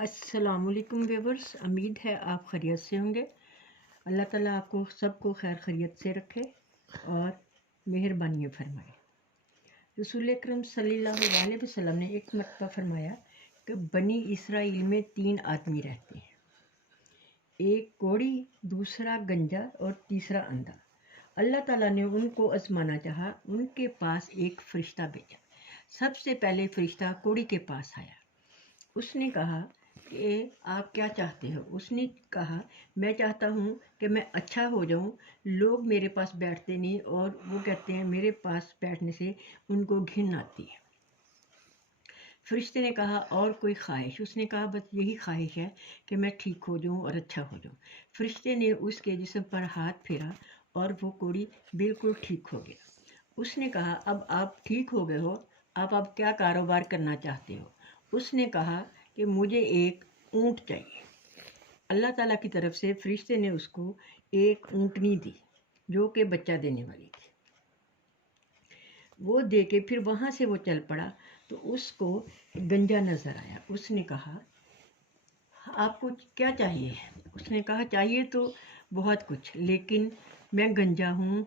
अस्सलाम वालेकुम व्यूअर्स, उम्मीद है आप खैरियत से होंगे। अल्लाह ताला आपको सबको खैर खैरियत से रखे और मेहरबानियाँ फरमाए। रसूल अकरम सल्लल्लाहु अलैहि वसल्लम ने एक मरतबा फरमाया कि बनी इसराइल में 3 आदमी रहते हैं, एक कोढ़ी, दूसरा गंजा और तीसरा अंधा। अल्लाह ताला ने उनको आजमाना चाहा, उनके पास एक फ़रिश्ता भेजा। सबसे पहले फ़रिश्ता कोढ़ी के पास आया। उसने कहा कि आप क्या चाहते हो? उसने कहा, मैं चाहता हूँ कि मैं अच्छा हो जाऊँ। लोग मेरे पास बैठते नहीं और वो कहते हैं मेरे पास बैठने से उनको घिन आती है। फरिश्ते ने कहा, और कोई ख्वाहिश? उसने कहा, बस यही ख्वाहिश है कि मैं ठीक हो जाऊँ और अच्छा हो जाऊँ। फरिश्ते ने उसके जिस्म पर हाथ फेरा और वो कोढ़ी बिल्कुल ठीक हो गया। उसने कहा, अब आप ठीक हो गए हो, आप क्या कारोबार करना चाहते हो? उसने कहा कि मुझे एक ऊँट चाहिए। अल्लाह ताला की तरफ से फरिश्ते ने उसको एक ऊँटनी दी जो कि बच्चा देने वाली थी। वो दे के फिर वहाँ से वो चल पड़ा तो उसको गंजा नज़र आया। उसने कहा, आपको क्या चाहिए? उसने कहा, चाहिए तो बहुत कुछ, लेकिन मैं गंजा हूँ,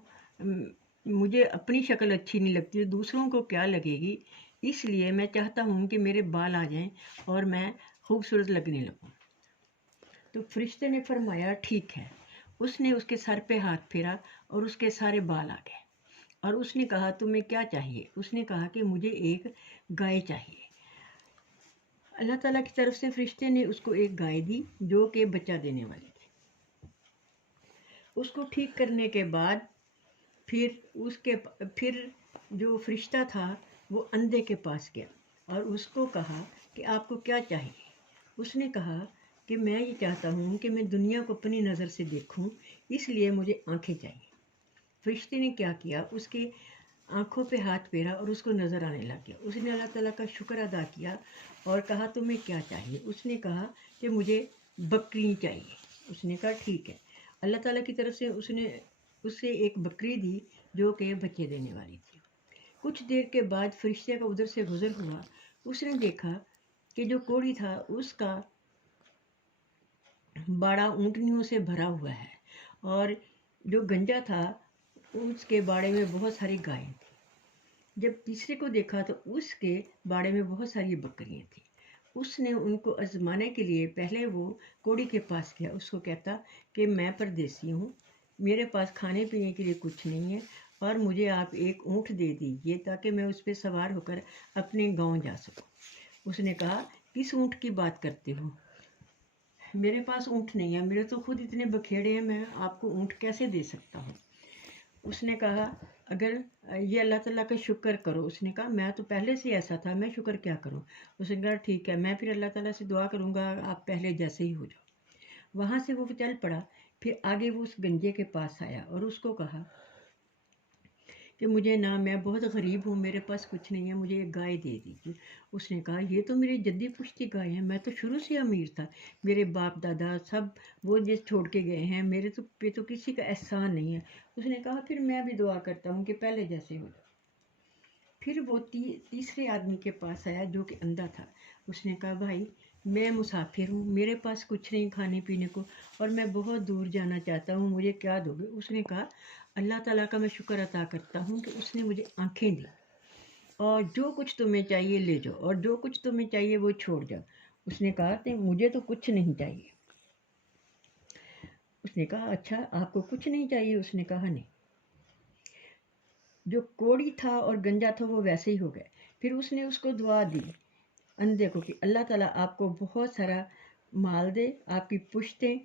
मुझे अपनी शक्ल अच्छी नहीं लगती, दूसरों को क्या लगेगी, इसलिए मैं चाहता हूँ कि मेरे बाल आ जाएं और मैं खूबसूरत लगने लगूँ। तो फरिश्ते ने फरमाया, ठीक है। उसने उसके सर पे हाथ फेरा और उसके सारे बाल आ गए और उसने कहा, तुम्हें क्या चाहिए? उसने कहा कि मुझे एक गाय चाहिए। अल्लाह ताला की तरफ से फरिश्ते ने उसको एक गाय दी जो कि बच्चा देने वाली थी। उसको ठीक करने के बाद फिर जो फरिश्ता था वो अंधे के पास गया और उसको कहा कि आपको क्या चाहिए? उसने कहा कि मैं ये चाहता हूँ कि मैं दुनिया को अपनी नज़र से देखूँ, इसलिए मुझे आँखें चाहिए। फरिश्ते ने क्या किया, उसके आँखों पे हाथ फेरा और उसको नज़र आने लग गया। उसने अल्लाह ताला का शुक्र अदा किया और कहा, तुम्हें क्या चाहिए? उसने कहा कि मुझे बकरी चाहिए। उसने कहा, ठीक है। अल्लाह ताला की तरफ से उससे एक बकरी दी जो कि बच्चे देने वाली थी। कुछ देर के बाद फरिश्ते का उधर से गुजर हुआ। उसने देखा कि जो कोढ़ी था उसका बाड़ा ऊँटनियों से भरा हुआ है और जो गंजा था उसके बाड़े में बहुत सारी गायें थी। जब तीसरे को देखा तो उसके बाड़े में बहुत सारी बकरियां थी। उसने उनको आजमाने के लिए पहले वो कोढ़ी के पास गया। उसको कहता कि मैं परदेसी हूँ, मेरे पास खाने पीने के लिए कुछ नहीं है और मुझे आप एक ऊँट दे दीजिए ताकि मैं उस पर सवार होकर अपने गांव जा सकूँ। उसने कहा, किस ऊँट की बात करते हो? मेरे पास ऊँट नहीं है, मेरे तो खुद इतने बखेड़े हैं, मैं आपको ऊँट कैसे दे सकता हूँ? उसने कहा, अगर ये अल्लाह ताला का शुक्र करो। उसने कहा, मैं तो पहले से ऐसा था, मैं शुक्र क्या करूं? उसने कहा, ठीक है, मैं फिर अल्लाह ताला से दुआ करूंगा आप पहले जैसे ही हो जाओ। वहाँ से वो चल पड़ा। फिर आगे वो उस गंजे के पास आया और उसको कहा कि मुझे ना, मैं बहुत गरीब हूँ, मेरे पास कुछ नहीं है, मुझे एक गाय दे दीजिए। उसने कहा, ये तो मेरी जद्दी पुश्ती गाय है, मैं तो शुरू से अमीर था, मेरे बाप दादा सब वो जिस छोड़ के गए हैं, मेरे तो पे तो किसी का एहसान नहीं है। उसने कहा, फिर मैं भी दुआ करता हूँ कि पहले जैसे हो। फिर वो तीसरे आदमी के पास आया जो कि अंधा था। उसने कहा, भाई मैं मुसाफिर हूँ, मेरे पास कुछ नहीं खाने पीने को और मैं बहुत दूर जाना चाहता हूँ, मुझे क्या दोगे? उसने कहा, अल्लाह ताला का मैं शुक्र अदा करता हूँ कि उसने मुझे आँखें दी और जो कुछ तुम्हें चाहिए ले जाओ और जो कुछ तुम्हें चाहिए वो छोड़ जाओ। उसने कहा, नहीं मुझे तो कुछ नहीं चाहिए। उसने कहा, अच्छा आपको कुछ नहीं चाहिए? उसने कहा, नहीं। जो कोढ़ी था और गंजा था वो वैसे ही हो गए। फिर उसने उसको दुआ दी अंधे को कि अल्लाह ताला आपको बहुत सारा माल दे, आपकी पुश्तें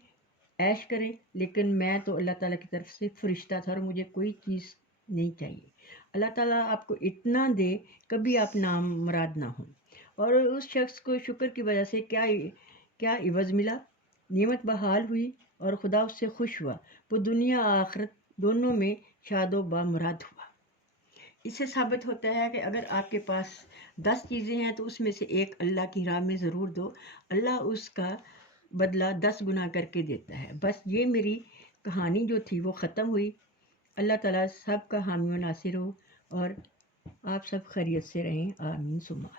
ऐश करें, लेकिन मैं तो अल्लाह ताला की तरफ से फरिश्ता था और मुझे कोई चीज़ नहीं चाहिए। अल्लाह ताला आपको इतना दे कभी आप नामुराद ना हो। और उस शख्स को शुक्र की वजह से क्या इवज़ मिला, नेमत बहाल हुई और खुदा उससे खुश हुआ। वो दुनिया आखिरत दोनों में शादो बामुराद हुआ। इससे साबित होता है कि अगर आपके पास 10 चीज़ें हैं तो उसमें से एक अल्लाह की राह में ज़रूर दो, अल्लाह उसका बदला 10 गुना करके देता है। बस ये मेरी कहानी जो थी वो ख़त्म हुई। अल्लाह ताला सब का हामी व नासिर हो और आप सब खैरियत से रहें, आमीन सुम्मा।